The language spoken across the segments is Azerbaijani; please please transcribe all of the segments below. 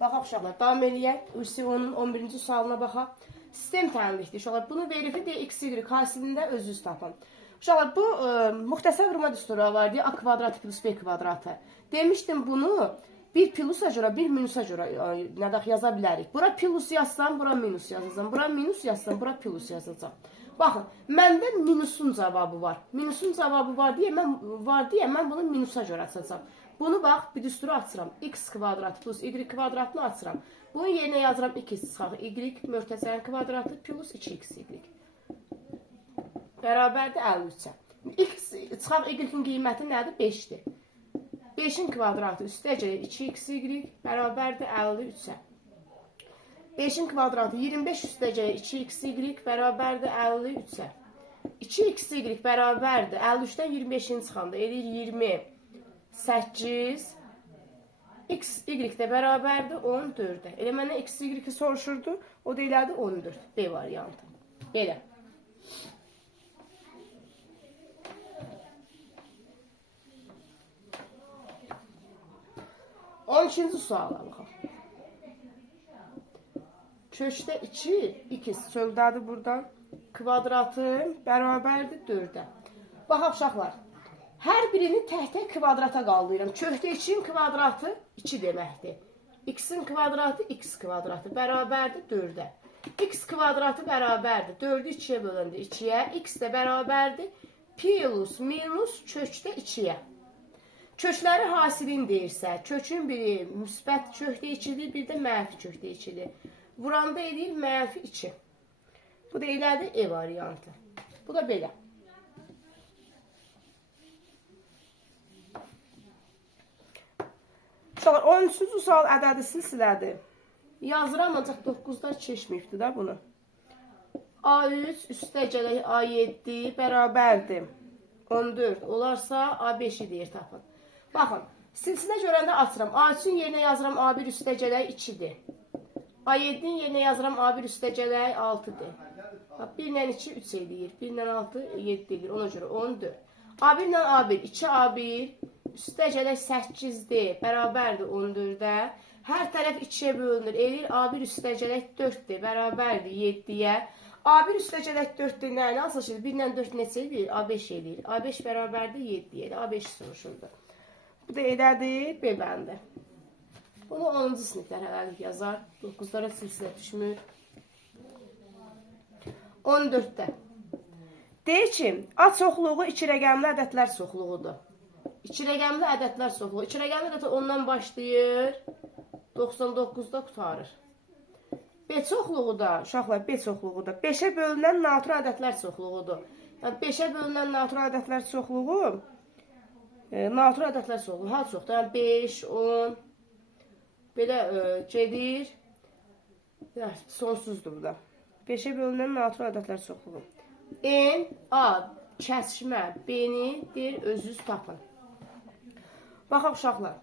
Baxaq uşaqlar, davam eləyək. UC-nin 11-ci sualına baxaq. Sistem təminlikdir uşaqlar. Bunu verifli deyə x, y hasilində özünüz tapın. Uşaqlar, bu müxtəsər vurma düsturu var deyə a kvadratı plus b kvadratı. Demişdim bunu bir plusa görə, bir minusa görə yaza bilərik. Bura plus yazsam, bura minus yazacağım. Bura minus yazsam, bura plus yazacağım. Baxın, məndə minusun cavabı var. Minusun cavabı var deyə mən bunu minusa görə açacağım. Bunu bax, bir düsturu açıram. X kvadratı plus y kvadratını açıram. Bunun yerinə yazıram 2 çıxaq y mörtəzənin kvadratı plus 2xy. Bərabərdir 53-ə. X çıxaq y-in qiyməti nədir? 5-dir. 5-in kvadratı üstəcə 2xy bərabərdir 53-ə. 5-in kvadratı 25 üstəcə 2xy bərabərdir 53-ə. 2xy bərabərdir 53-dən 25-in çıxanda edir 28. XY də bərabərdir 14-ə. Elə məndən XY soruşurdu. O da elədi 14. B variantı. Belə. On ikinci suala baxaq. Köşdə 2, ikiz çöldədir buradan. Kvadratı bərabərdir 4-ə. Baxaq uşaqlar. Hər birini tək-tək kvadrata qaldırıram. Köşdə 2-in kvadratı 2 deməkdir. X-in kvadratı x kvadratı bərabərdir 4-ə. X kvadratı bərabərdir 4-ü 2-yə bölündü 2-yə. X də bərabərdir plus minus köşdə 2-yə. Kökləri hasilin deyirsə, kökün biri müsbət kökdə 2-dir, bir də mənfi kökdə 2-dir. Vuranda edir mənfi 2. Bu da elədir E variantı. Bu da belə. Uşaqlar, 13-cü sual ədədi silsilədir. Yazıram, ancaq 9-da keçməyibdir da bunu. A3 üstəcələk A7 bərabərdir 14 olarsa A5-i deyir tapın. Baxın, silsilə görəndə açıram. A3-ün yerinə yazıram A1 üstəcələk 2-dir. A7-nin yerinə yazıram A1 üstəcələk 6-dir. 1 ilə 2 3 eləyir. 1 ilə 6 7 eləyir. Ona görə 14. A1 ilə A1 2A1 üstəcələk 8-dir. Bərabərdir 14-də. Hər tərəf 2-yə bölünür. Eləyir A1 üstəcələk 4-dir. Bərabərdir 7-yə. A1 üstəcələk 4-dir. Nəyini asıl şeydir? 1 ilə 4 neçə eləyir? A5 eləyir. A5 bərabərdir 7-yə. A5 soruşurdu. Bu da edədir B bəndi. Bunu 10-cu siniflər hələlik yazar. 9-lara silsilə düşmür. 14-də. Deyir ki, A çoxluğu 2 rəqəmli ədədlər çoxluğudur. 2 rəqəmli ədədlər çoxluğu. 2 rəqəmli ədədlər ondan başlayır, 99-da qutarır. B çoxluğu da, uşaqlar, B çoxluğu da 5-ə bölünən natural ədədlər çoxluğudur. Yəni 5-ə bölünən natural ədədlər çoxluğu, natural ədədlər çoxluğu, ha çoxdur. Yəni 5, 10, belə gedir, sonsuzdur bu da. 5-ə bölünən natural ədədlər çoxluğu. N, A, kəsişmə, B-ni deyir, özünüz tapın. Baxaq uşaqlar.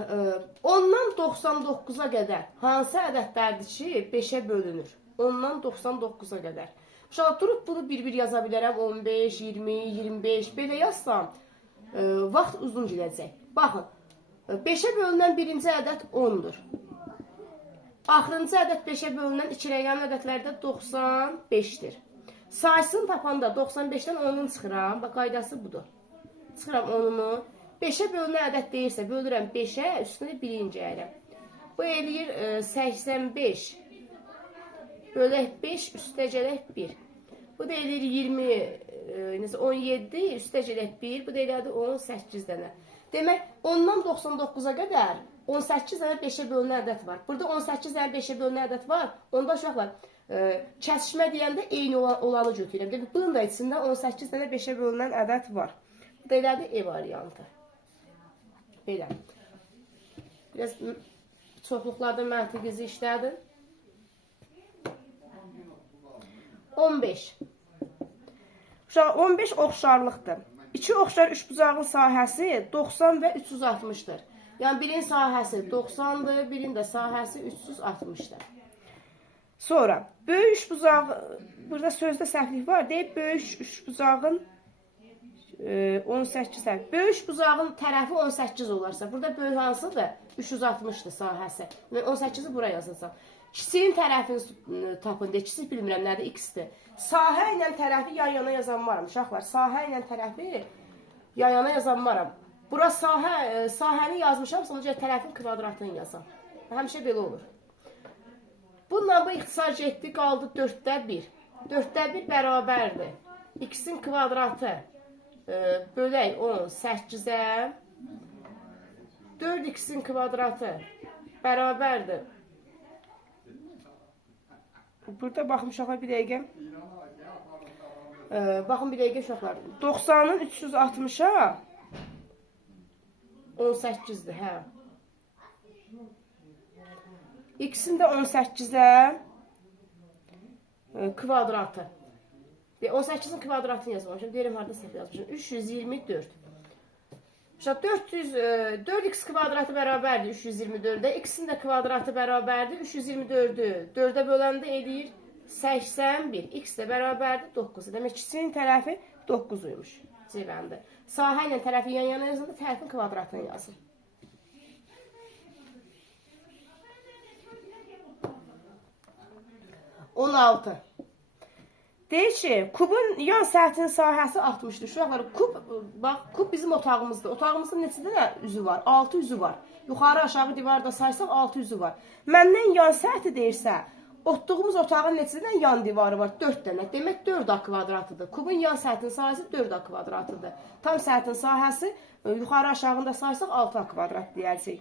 10-dan 99-a qədər hansı ədədlərdir ki 5-ə bölünür? 10-dan 99-a qədər. Uşaqlar, durub bunu bir-bir yaza bilərəm. 15, 20, 25, belə yazsam, vaxt uzun gedəcək. Baxın, 5-ə bölünən birinci ədəd 10-dur. Axırıncı ədəd 5-ə bölünən 2 rəqəmli ədədlərdə 95-dir. Sayısını tapanda 95-dən 10-unu çıxıram. Bax, qaydası budur. Çıxıram 10-unu. 5-ə bölünən ədəd deyirsə, bölürəm 5-ə, üstünə 1-inci əyirəm. Bu eləyir 85. Bölək 5, üstəcələk 1. Bu da eləyir 17, üstəcələk 1. Bu da elədir 18 dənə. Demək, 10-dan 99-a qədər 18 dənə 5-ə bölünən ədəd var. Burada 18 dənə 5-ə bölünən ədəd var. Onda uşaqlar, kəsişmə deyəndə eyni olanı götürürəm. Demək, bunun da içində 18 dənə 5-ə bölünən ədəd var. Bu da elədir E variantı. Belə. Biraz çoxluqlarda məntiq izi işlədim. 15. 15 oxşarlıqdır. 2 oxşar üçbucağın sahəsi 90 və 360-dır. Yəni, birinin sahəsi 90-dır, birinin də sahəsi 360-dır. Sonra, böyük üçbucaq, burada sözdə səhvlik var, deyib, böyük üçbucağın 18 tərəf. Böyük buzağın tərəfi 18 olarsa, burada böyük hansıdır? 360-dır sahəsi. 18-i bura yazacağam. Kiçiyin tərəfini tapın deyə, kiçik bilmirəm nədir, x-dir. Sahə ilə tərəfi yan-yana yazan varam, uşaqlar. Sahə ilə tərəfi yan-yana yazan varam. Bura sahəni yazmışam, sonuca tərəfin kvadratını yazam. Həmişə belə olur. Bununla bu ixtisar getdi, qaldı 4-də 1. 4-də 1 bərabərdir. X-in kvadratı bölək 18-ə. 4x-in kvadratı bərabərdir. Burada baxın uşaqlar bir dəqiqə. Baxın bir dəqiqə uşaqlar. 90-ın 360-a 18-dir, hə. X-in də 18-ə kvadratı. 18-in kvadratını yazmışım. Deyirəm, harada səhv yazmışım. 324. 4x kvadratı bərabərdir 324-də. X-in də kvadratı bərabərdir 324-dü. 4-ə böləndə edir 81. X də bərabərdir 9. Demək, kiçiyin tərəfi 9-uymuş. Civəndə. Sahə ilə tərəfi yan-yana yazıldı, tərəfin kvadratını yazır. On altı. Deyir ki, kubun yan səthinin sahəsi 60-dır. Uşaqlar, kub bizim otağımızdır. Otağımızda neçə dənə üzü var? 6 üzü var. Yuxarı aşağı divarda saysaq 6 üzü var. Məndən yan səthi deyirsə, otduğumuz otağın neçə dənə yan divarı var? 4 dənə. Demək 4A kvadratıdır. Kubun yan səthinin sahəsi 4A kvadratıdır. Tam səthin sahəsi yuxarı aşağında saysaq 6A kvadrat deyəcək.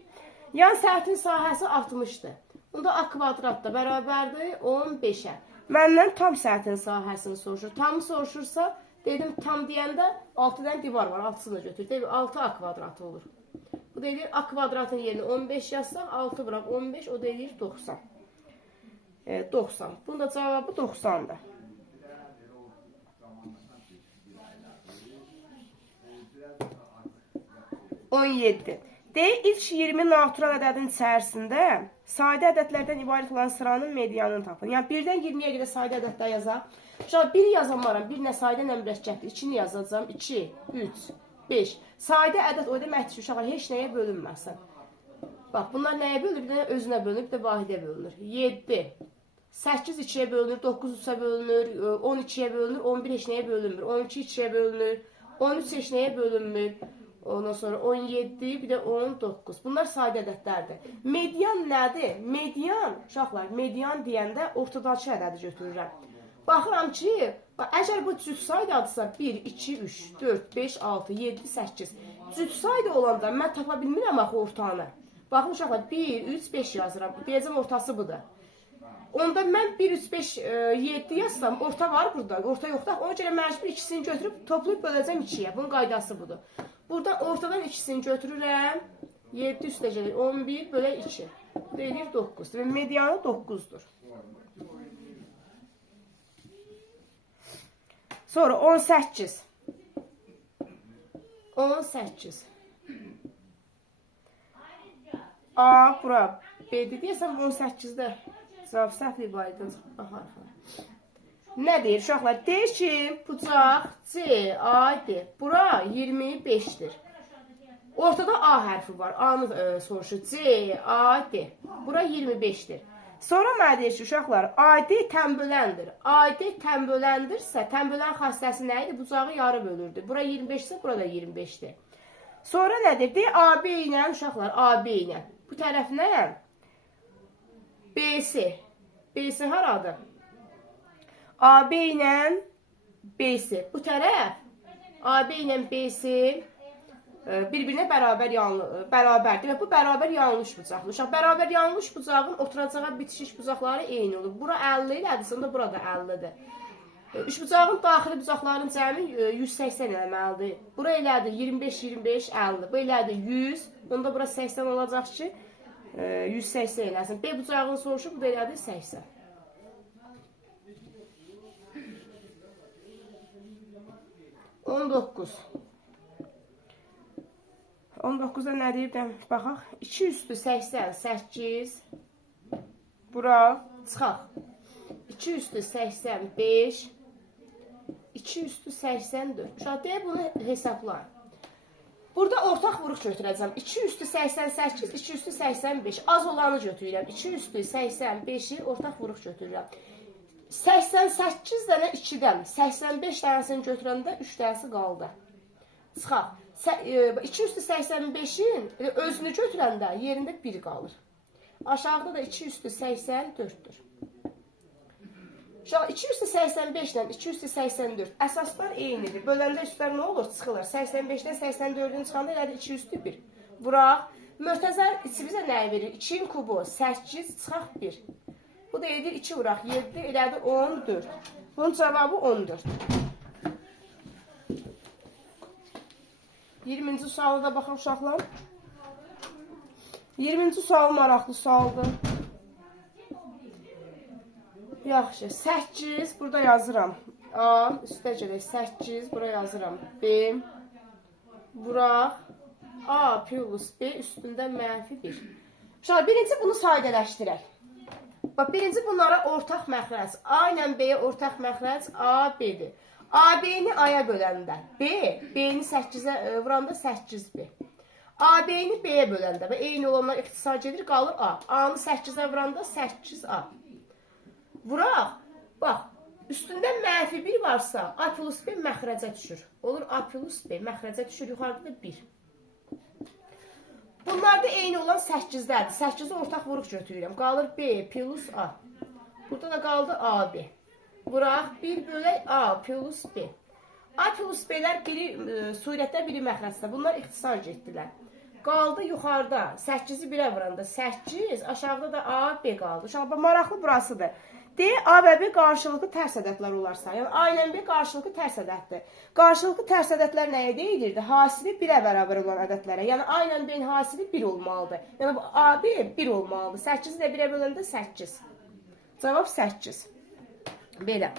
Yan səthin sahəsi 60-dır. Bunda A kvadrat da bərabərdir 15-ə. Məndən tam səthin sahəsini soruşur. Tamı soruşursa, dedim tam deyəndə 6 dənə divar var, 6-sını götür. Deyir, 6A kvadratı olur. Bu deyir, A kvadratın yerinə 15 yazsaq, 6 bıraq 15, o deyir 90. 90. Bunun da cavabı 90-dır. On yeddi. Deyir, ilk 20 natural ədədin içərisində sadə ədədlərdən ibarət olan sıranın medianını tapın. Yəni, 1-dən 20-yə qədər sadə ədədlər yazaq. Uşaq, 1-i yazamaram, 1 nə sadə, nə mürəkkəbdir. 2-ni yazacağım, 2, 3, 5. Sadə ədəd o deməkdir ki, uşaqlar heç nəyə bölünməsin. Bax, bunlar nəyə bölünür? Bir də özünə bölünür, bir də vahidə bölünür. 7, 8 2-yə bölünür, 9 3-ə bölünür, 10 2-yə bölünür, 11 heç nəyə bölünmür, 12 2-yə bölünür, 13 heç nəyə bölünmür. Ondan sonra 17, bir də 19. Bunlar sadə ədədlərdir. Median nədir? Median, uşaqlar, median deyəndə ortadakı ədədi götürürəm. Baxıram ki, əgər bu cüt saydadısa 1, 2, 3, 4, 5, 6, 7, 8. Cüt sayda olanda mən tapa bilmirəm axı ortanı. Baxın uşaqlar, 1, 3, 5 yazıram. Deyəcəm, ortası budur. Onda mən 1, 3, 5, 7 yazsam, orta var burada, orta yoxdur. Ona görə məcbur ikisini götürüb, toplayıb böləcəm 2-yə. Bunun qaydası budur. Buradan ortadan ikisini götürürəm. 7 üstə gəlir 11 bölə 2. Deyilir 9. Və medianı 9-dur. Sonra 18. 18. A, bura B-dir. Deyəsəm 18-də cavab səhv ibarətən baxarıq. Nə deyir uşaqlar? Deyir ki, bucaq C, A-dir. Bura 25-dir. Ortada A hərfi var. A-nı soruşur. C, A-dir. Bura 25-dir. Sonra mənə deyir ki, uşaqlar, A-D tənböləndir. A-D tənböləndirsə, tənbölən xassəsi nə idi? Bucağı yarı bölürdü. Bura 25-dir, burada 25-dir. Sonra nədir? Deyir, AB ilə, uşaqlar, AB ilə. Bu tərəf nə? BC. BC haradır? AB ilə BC. Bu tərəf AB ilə BC bir-birinə bərabərdir. Və bu bərabər yanlış bucaqdır. Uşaq, bərabər yanlış bucağın oturacağı bitişik bucaqları eyni olur. Bura 50 ilədirsə, onda burada 50-dir. Üçbucağın daxili bucaqlarının cəmi 180 eləməlidir. Bura elədir 25, 25, 50. Bu elədir 100. Onda bura 80 olacaq ki, 180 eləsin. B bucağını soruşur, bu da elədir 80. On 19'da nə deyib? Baxaq. 2 üstü 88. Bura çıxaq. 2 üstü 85. 2 üstü 84. Uşaq deyə bunu hesablayın. Burada ortaq vuruq götürəcəm. 2 üstü 88, 2 üstü 85. Az olanı götürürəm. 2 üstü 85-i ortaq vuruq götürürəm. 88 dənə 2-dən 85 dənəsini götürəndə 3 dənəsi qaldı. Çıxaq. 2 üstü 85-in özünü götürəndə yerində 1 qalır. Aşağıda da 2 üstü 84-dür. 2 üstü 85 ilə 2 üstü 84 əsaslar eynidir. Böləndə üstlər nə olur? Çıxılır. 85-dən 84-ün çıxanda elədir 2 üstü 1. Vuraq. Mörtəzər bizə nəyi verir? 2-in kubu 8 çıxaq 1. Bu da edir 2 vuraq. 7 elədir 14. Bunun cavabı 14. 20-ci sualı da baxın uşaqlar. 20-ci sual maraqlı sualdır. Yaxşı, 8 burada yazıram. A, üstə gələk 8, bura yazıram. B, vuraq. A plus B üstündə -1. Uşaq, birinci bunu sadələşdirək. Bax, birinci bunlara ortaq məxrəc. A ilə B-yə ortaq məxrəc A, B-dir. A, B-ni A-ya böləndə B, B-ni 8-ə vuranda 8B. A, B-ni B-yə böləndə və eyni olanlar ixtisar gedir, qalır A. A-nı 8-ə vuranda 8A. Vuraq. Bax, üstündə -1 varsa A plus B məxrəcə düşür. Olur A plus B məxrəcə düşür, yuxarıda da 1. Bunlar da eyni olan 8-dədir. 8-i ortaq vuruq götürürəm. Qalır B plus A. Burada da qaldı AB. Vuraq 1 bölək A plus B. A plus B'lər biri surətdə, biri məxrəcdə. Bunlar ixtisar getdilər. Qaldı yuxarıda 8-i 1-ə vuranda 8, aşağıda da A, B qaldı. Uşaq, maraqlı burasıdır. D, A və B qarşılıqlı tərs ədədlər olarsa, yəni A ilə B qarşılıqlı tərs ədəddir. Qarşılıqlı tərs ədədlər nəyə deyilirdi? Hasili 1-ə bərabər olan ədədlərə. Yəni A ilə B-nin hasili 1 olmalıdır. Yəni bu A, B 1 olmalıdır. 8-i də 1-ə böləndə 8. Cavab 8. Belə.